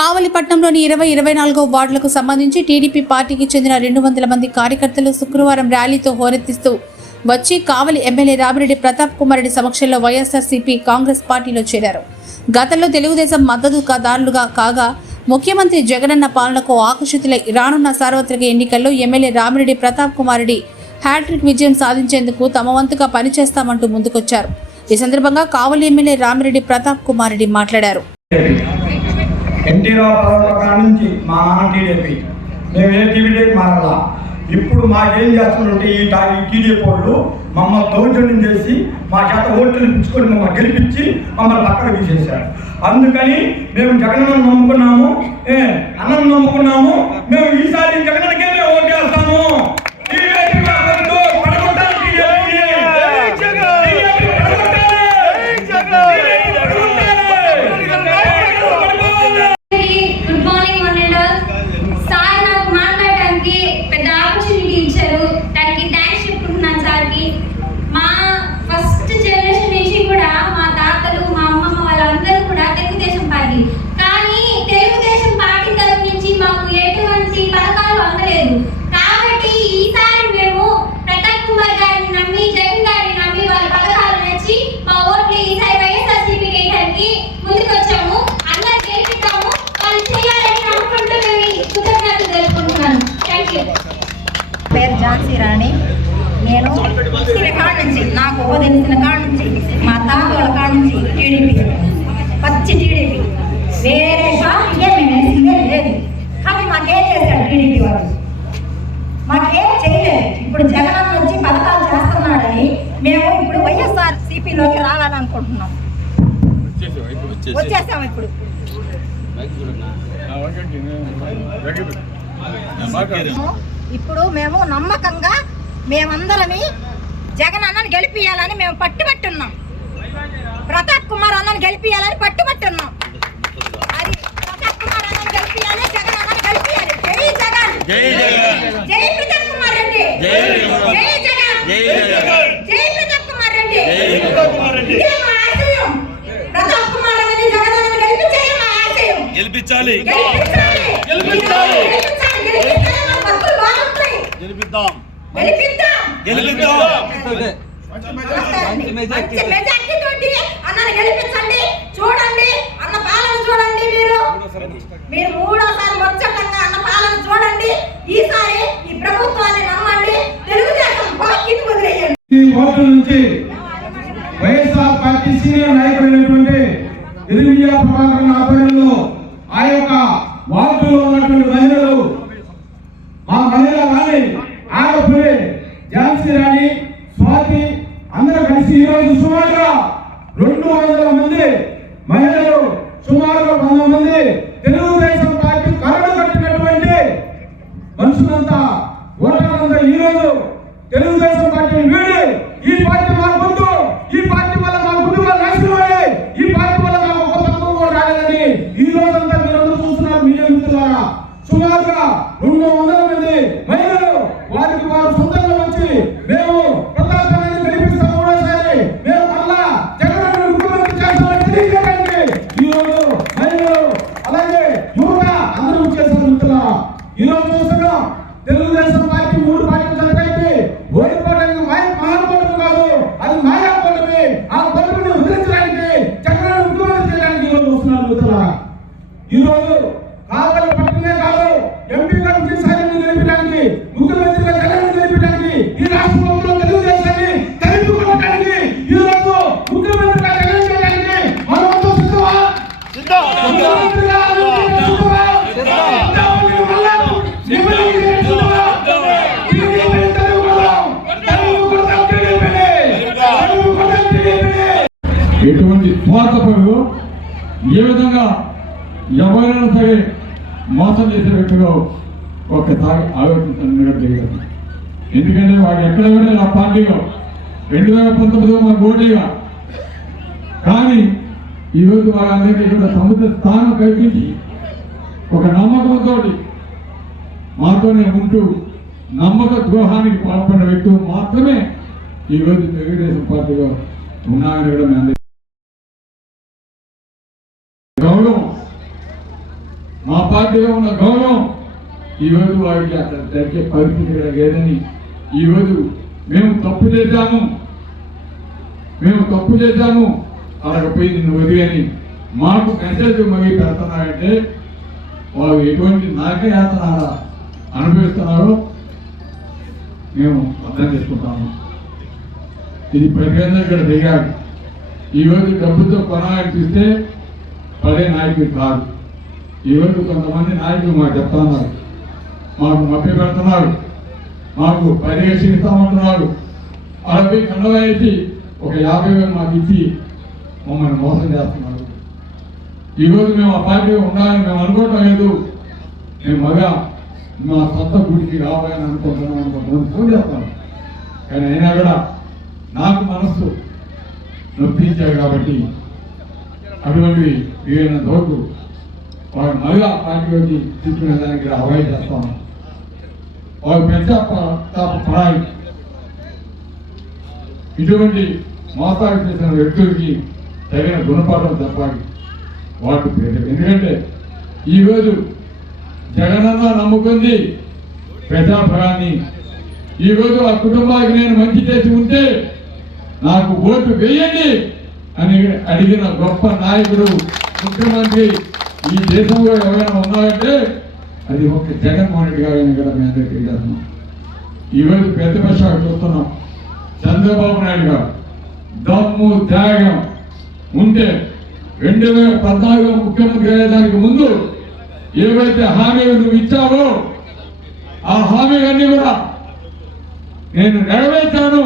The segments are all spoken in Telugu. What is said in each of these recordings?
కావలిపట్నంలోని ఇరవై ఇరవై నాలుగో వార్డులకు సంబంధించి టీడీపీ పార్టీకి చెందిన రెండు వందల మంది కార్యకర్తలు శుక్రవారం ర్యాలీతో హోరెత్తిస్తూ వచ్చి కావలి ఎమ్మెల్యే రామిరెడ్డి ప్రతాప్ కుమార్ రెడ్డి సమక్షంలో వైఎస్ఆర్సీపీ కాంగ్రెస్ పార్టీలో చేరారు. గతంలో తెలుగుదేశం మద్దతుదారులుగా కాగా ముఖ్యమంత్రి జగనన్న పాలనకు ఆకర్షితులై రానున్న సార్వత్రిక ఎన్నికల్లో ఎమ్మెల్యే రామిరెడ్డి ప్రతాప్ కుమార్ రెడ్డి హ్యాట్రిక్ విజయం సాధించేందుకు తమ వంతుగా పనిచేస్తామంటూ ముందుకొచ్చారు. ఈ సందర్భంగా కావలి ఎమ్మెల్యే రామిరెడ్డి ప్రతాప్ కుమార్ రెడ్డి మాట్లాడారు. ఎన్టీ రామారావు కాడ నుంచి మా నాన్న టీడీపీ. మేము ఏ టీడీపీ మారలా. ఇప్పుడు మాకేం చేస్తున్నారంటే ఈ టీడీపీ వాళ్ళు మమ్మల్ని దౌర్జన్యం చేసి మా చేత ఓట్లు ఇప్పించుకొని మమ్మల్ని గెలిపించి మమ్మల్ని పక్కన తీసేశారు. అందుకని మేము జగన్ నమ్ముకున్నాము. ఏ అన్నం నమ్ముకున్నాము. మేము ఈసారి జగన్కే మేము ఓటు వేస్తాము టీడీపీ కావద్దు, పడగొట్టాలి టీడీపీ. టీడీపీ పడగొట్టాలి. TDP పడగొట్టాలి. Good morning one and all sir నాకు మాట్లాడడానికి పెద్ద ఆపర్చునిటీ ఇచ్చారు దానికి థ్యాంక్స్ చెప్పుకుంటున్నాను సార్కి మా ఫస్ట్ జనరేషన్ నుంచి కూడా మా తాతలు మా అమ్మమ్మ వాళ్ళందరూ కూడా తెలుగుదేశం పార్టీ కానీ తెలుగుదేశం పార్టీ తరఫు నుంచి మాకు ఎటువంటి పథకాలు అందలేదు కాబట్టి ఈసారి మేము ప్రతాప్ కుమార్ గారిని నమ్మి జగన్ గారిని నమ్మి వాళ్ళ పథకాలు నచ్చి మా ఓట్లు ఈసారి వైఎస్ఆర్సీపీ వేయడానికి ముందుకు వచ్చాము అందరు గెలిపిద్దాము వాళ్ళు చేయాలని అనుకుంటూ మేము ఈ కృతజ్ఞతలు తెలుపుకుంటున్నాను థ్యాంక్ యూ పేరు ఝాన్సీ రాణి. నేను పుట్టిన కాడ నుంచి నాకు ఊహ తెలిసిన కాడ నుంచి మా తాత వాళ్ళ కాడ నుంచి టీడీపీ పచ్చి టీడీపీ. వేరే పార్టీకే మేము వేసిందే లేదు. కానీ మాకేం చేశాడు టీడీపీ వాడు? మాకేం చేయలేదు. ఇప్పుడు జగన్ వచ్చి పథకాలు చేస్తున్నాడని మేము ఇప్పుడు వైఎస్ఆర్ సిపిలోకి రావాలనుకుంటున్నాం వచ్చేసాం ఇప్పుడు. ఇప్పుడు మేము నమ్మకంగా మేమందరమి జగన్ అన్నని గెలిపియాలని మేము పట్టుబట్టున్నాం. ప్రతాప్ కుమార్ అన్నని గెలిపియాలని పట్టుబట్టున్నాం. అది ప్రతాప్ కుమార్ అన్నని గెలిపియాలి జగన్ అన్నని గెలిపియాలి జై జగన్! జై ప్రతాప్ కుమార్ రెడ్డి! జై జగన్! జై జగన్. జై ప్రతాప్ కుమార్ రెడ్డి! ప్రతాప్ కుమార్ జగన్ ఆశయం. గెలిపించాలి. గెలిపించాలి. గెలిపించాలి. గెలిపిద్దాం గెలిపిద్దాం. గెలిపిద్దాం. మంచి మెజార్టీ. తోటి. అన్నని గెలిపించండి చూడండి అన్న పాలన చూడండి మీరు. మీరు మూడోసారి ముచ్చటంగా అన్న పాలన చూడండి. ఈసారి ఈ ప్రభుత్వాన్ని నమ్మండి. తెలుగుదేశం పార్టీని వదిలేయండి. ఈ ఓట్ల నుంచి వైఎస్ఆర్ పార్టీ సీనియర్ నాయకుడైనటువంటి ఎలిమియా ప్రభాకర్ ఆధ్వర్యంలో ఆ యొక్క వార్డులో ఉన్నటువంటి మహిళలు మా మహిళ రాణి ఆడపురి ఝాన్సీ రాణి స్వాతి అందరూ కలిసి ఈరోజు సుమారుగా రెండు వందల మంది మహిళలు సుమారుగా వంద మంది తెలుగుదేశం పార్టీ కరడు కట్టినటువంటి మనుషులంతా ఓటర్లంతా ఈరోజు తెలుగుదేశం పార్టీని వీడి ఈ పార్టీ మాకు ఈ పార్టీ వల్ల మా కుటుంబాలు నాశనం ఈ పార్టీ వల్ల మాకు ఒక పథకం కూడా రాలేదని ఈ రోజంతా మీరందరూ చూస్తున్నారు మీడియా మిత్రులారా. సుమారుగా రెండు వందల మంది మహిళలు వారికి వారు సొంతంగా వచ్చి మేము ప్రతాపాన్ని గెలిపిస్తాం మూడోసారి మేము మళ్ళా జగన్ ముఖ్యమంత్రి చేస్తామని తెలియజేయడానికి మహిళలు అలాగే యువత అందరూ చేశారు మిత్రులారా ఈ చూస్తున్నాం తెలుగుదేశం పార్టీ మూడు పార్టీలు కలిపి ఓడిపోవడానికి మాయ- మహాకూటమి కాదు. అది మాయా ఆ కూటమిని వదిలించడానికి జగన్ ముఖ్యమంత్రి చేయడానికి ఈ రోజు చూస్తున్నారు మిత్రులారా ఈ రోజు కావలి కాదు ఎంపీ విజయసాయిని గెలిపడానికి ముఖ్యమంత్రిగా జగన్ గెలిపడానికి ఈ రాష్ట్రంలో తెలుగుదేశాన్ని తరిమికొట్టడానికి ఈ రోజు ముఖ్యమంత్రిగా జగన్ చేయడానికి మనమంతా సిద్ధమా? ముఖ్యమంత్రిగా ఎటువంటి స్వార్థపరులు ఏ విధంగా ఎవరైనా సరే మోసం చేసే వ్యక్తులు ఒకసారి కూడా చేయగలరు ఎందుకంటే వాడు ఎక్కడ కూడా ఆ పార్టీలో. రెండు వేల పంతొమ్మిదిలో మన పోటీగా కానీ ఈరోజు వాళ్ళందరికీ ఇక్కడ సముద్ర స్థానం కల్పించి ఒక నమ్మకంతో మాతోనే ఉంటూ నమ్మక ద్రోహానికి పాల్పడిన వ్యక్తులు మాత్రమే ఈరోజు తెలుగుదేశం పార్టీలో ఉన్నారని కూడా మేము అందరికీ గౌరవం పార్టీలో ఉన్న గౌరవం ఈరోజు వాడికి అతను జరిగే పరిస్థితి లేదని ఈరోజు మేము తప్పు చేశాము. మేము తప్పు చేశాము. అలాగపోయి నిన్ను వదిలేని మాకు మెసేజ్ మరీ పెడుతున్నారంటే వాళ్ళు ఎటువంటి నరకయాతన అనుభవిస్తున్నారో మేము అర్థం చేసుకుంటాము. ఇది ప్రజల ఇక్కడ దిగాలి ఈరోజు డబ్బుతో కొనాలని చూస్తే పడే నాయకుడు కాదు. ఈరోజు కొంతమంది నాయకులు మాకు చెప్తున్నారు మాకు మభ్య పెడుతున్నారు. మాకు పరిరక్షిస్తామంటున్నారు అరవై కండవేసి ఒక యాభై వేలు మాకు ఇచ్చి మమ్మల్ని మోసం చేస్తున్నారు. ఈరోజు మేము ఆ పార్టీలో ఉండాలని మేము అనుకోవటం లేదు. మేము మగ మా సొంత గుడికి రావాలని అనుకుంటున్నాం అనుకుంటున్నాం ఫోన్ చేస్తాను. కానీ అయినా కూడా నాకు మనస్సు నొప్పించారు కాబట్టి అటువంటి వీలైనంత వరకు వాడు మళ్ళీ ఆ పార్టీలోకి తీసుకునే దానికి అవాయిడ్ చేస్తాం. వాడు పెద్ద పడాలి ఇటువంటి మోసాలు చేసిన వ్యక్తులకి తగిన గుణపాఠం చెప్పాలి. వాటి పేరు ఎందుకంటే ఈరోజు జగనన్న నమ్ముకుంది ప్రజాభరాన్ని. ఈరోజు ఆ కుటుంబానికి నేను మంచి చేసి ఉంటే నాకు ఓటు వేయండి అని అడిగిన గొప్ప నాయకుడు ముఖ్యమంత్రి ఈ దేశంలో ఎవరైనా ఉన్నారంటే అది ఒక జగన్మోహన్ రెడ్డి గారు అని కూడా మీ అందరికీ తెలియజేస్తున్నాం ఈరోజు ప్రతిపక్షాలు చూస్తున్నాం చంద్రబాబు నాయుడు గారు దమ్ము త్యాగం ఉంటే రెండు వేల పద్నాలుగులో ముఖ్యమంత్రి అయ్యేదానికి ముందు ఏవైతే హామీలు నువ్వు ఇచ్చావో ఆ హామీలన్నీ కూడా నేను నెరవేర్చాను.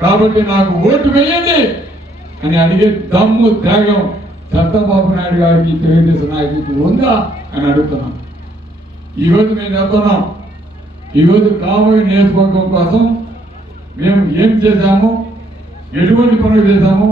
కాబట్టి నాకు ఓటు వేయండి అని అడిగే దమ్ము త్యాగం చంద్రబాబు నాయుడు గారికి తెలుగుదేశం నాయకుడికి ఉందా అని అడుగుతున్నాం. ఈరోజు మేము చెప్తున్నాం ఈరోజు కాబోయే నియోజకవర్గం కోసం మేము ఏం చేశాము ఎటువంటి పనులు చేశాము